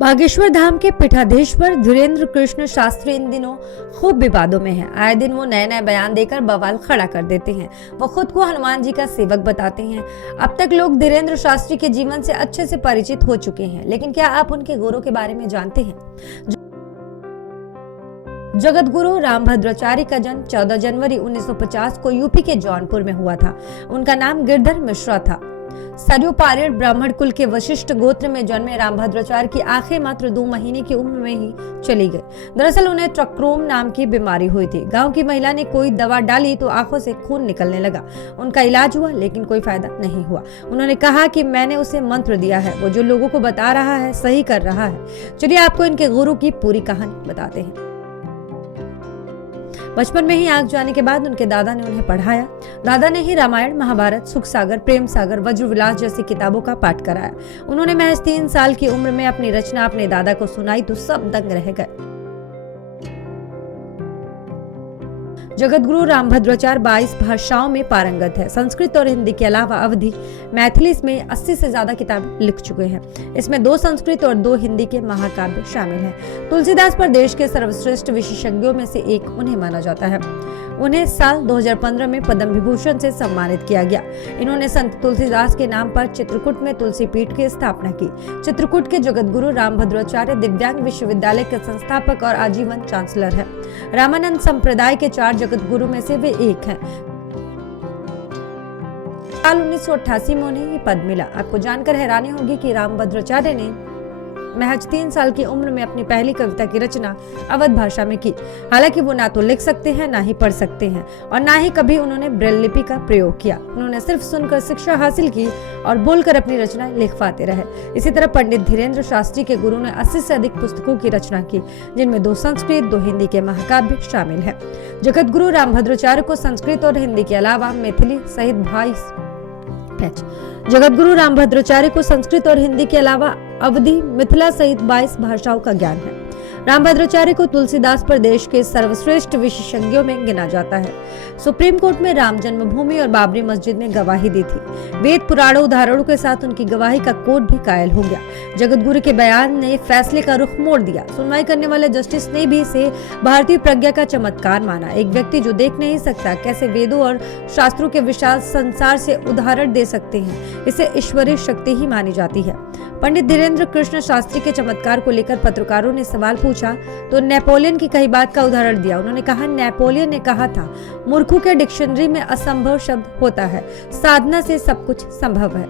बागेश्वर धाम के पीठाधीश्वर धीरेन्द्र कृष्ण शास्त्री इन दिनों खूब विवादों में हैं। आए दिन वो नए नए बयान देकर बवाल खड़ा कर देते हैं। वो खुद को हनुमान जी का सेवक बताते हैं। अब तक लोग धीरेन्द्र शास्त्री के जीवन से अच्छे से परिचित हो चुके हैं, लेकिन क्या आप उनके गुरु के बारे में जानते हैं? जगत गुरु रामभद्राचार्य का जन्म 14 जनवरी 1950 को यूपी के जौनपुर में हुआ था। उनका नाम गिरधर मिश्रा था। सरयू पारेड़ ब्राह्मण कुल के वशिष्ठ गोत्र में जन्मे रामभद्राचार्य की आंखें मात्र 2 महीने की उम्र में ही चली गई। दरअसल उन्हें ट्रक्रोम नाम की बीमारी हुई थी। गांव की महिला ने कोई दवा डाली तो आंखों से खून निकलने लगा। उनका इलाज हुआ, लेकिन कोई फायदा नहीं हुआ। उन्होंने कहा कि मैंने उसे मंत्र दिया है, वो जो लोगों को बता रहा है सही कर रहा है। चलिए आपको इनके गुरु की पूरी कहानी बताते हैं। बचपन में ही आंख जाने के बाद उनके दादा ने उन्हें पढ़ाया। दादा ने ही रामायण, महाभारत, सुख सागर, प्रेम सागर, वज्रविलास जैसी किताबों का पाठ कराया। उन्होंने महज 3 साल की उम्र में अपनी रचना अपने दादा को सुनाई तो सब दंग रह गए। जगत गुरु रामभद्राचार्य 22 भाषाओं में पारंगत है। संस्कृत और हिंदी के अलावा अवधी, मैथिली में 80 से ज्यादा किताबें लिख चुके हैं। इसमें 2 संस्कृत और 2 हिंदी के महाकाव्य शामिल हैं। तुलसीदास पर देश के सर्वश्रेष्ठ विशेषज्ञों में से एक उन्हें माना जाता है। उन्हें साल 2015 में पद्म विभूषण से सम्मानित किया गया। इन्होंने संत तुलसीदास के नाम पर चित्रकूट में तुलसी पीठ की स्थापना की। चित्रकूट के जगत गुरु रामभद्राचार्य दिव्यांग विश्वविद्यालय के संस्थापक और आजीवन चांसलर है। रामानंद संप्रदाय के 4 जगत गुरु में से वे एक हैं। साल 1988 में उन्हें ये पद मिला। आपको जानकर हैरानी होगी कि रामभद्राचार्य ने महज 3 साल की उम्र में अपनी पहली कविता की रचना अवध भाषा में की। हालांकि वो ना तो लिख सकते हैं, ना ही पढ़ सकते हैं और ना ही कभी उन्होंने ब्रेल लिपि का प्रयोग किया। उन्होंने सिर्फ सुनकर शिक्षा हासिल की और बोलकर अपनी रचनाएं लिखवाते रहे। इसी तरह पंडित धीरेन्द्र शास्त्री के गुरु ने 80 से अधिक पुस्तकों की रचना की, जिनमें 2 संस्कृत, 2 हिंदी के महाकाव्य शामिल है। जगत गुरु रामभद्राचार्य को संस्कृत और हिंदी के अलावा मैथिली सहित 22 जगत गुरु रामभद्राचार्य को संस्कृत और हिंदी के अलावा अवधी, मिथिला सहित 22 भाषाओं का ज्ञान है। रामभद्राचार्य को तुलसीदास पर देश के सर्वश्रेष्ठ विशेषज्ञों में गिना जाता है। सुप्रीम कोर्ट में राम जन्मभूमि और बाबरी मस्जिद ने गवाही दी थी। वेद पुराणों उदाहरणों के साथ उनकी गवाही का कोर्ट भी कायल हो गया। जगत गुरु के बयान ने फैसले का रुख मोड़ दिया। सुनवाई करने वाले जस्टिस ने भी इसे भारतीय प्रज्ञा का चमत्कार माना। एक व्यक्ति जो देख नहीं सकता कैसे वेदों और शास्त्रों के विशाल संसार से उदाहरण दे सकते हैं, इसे ईश्वरीय शक्ति ही मानी जाती है। पंडित धीरेन्द्र कृष्ण शास्त्री के चमत्कार को लेकर पत्रकारों ने सवाल पूछा तो नेपोलियन की कही बात का उदाहरण दिया। उन्होंने कहा, नेपोलियन ने कहा था, मूर्खों के डिक्शनरी में असंभव शब्द होता है, साधना से सब कुछ संभव है।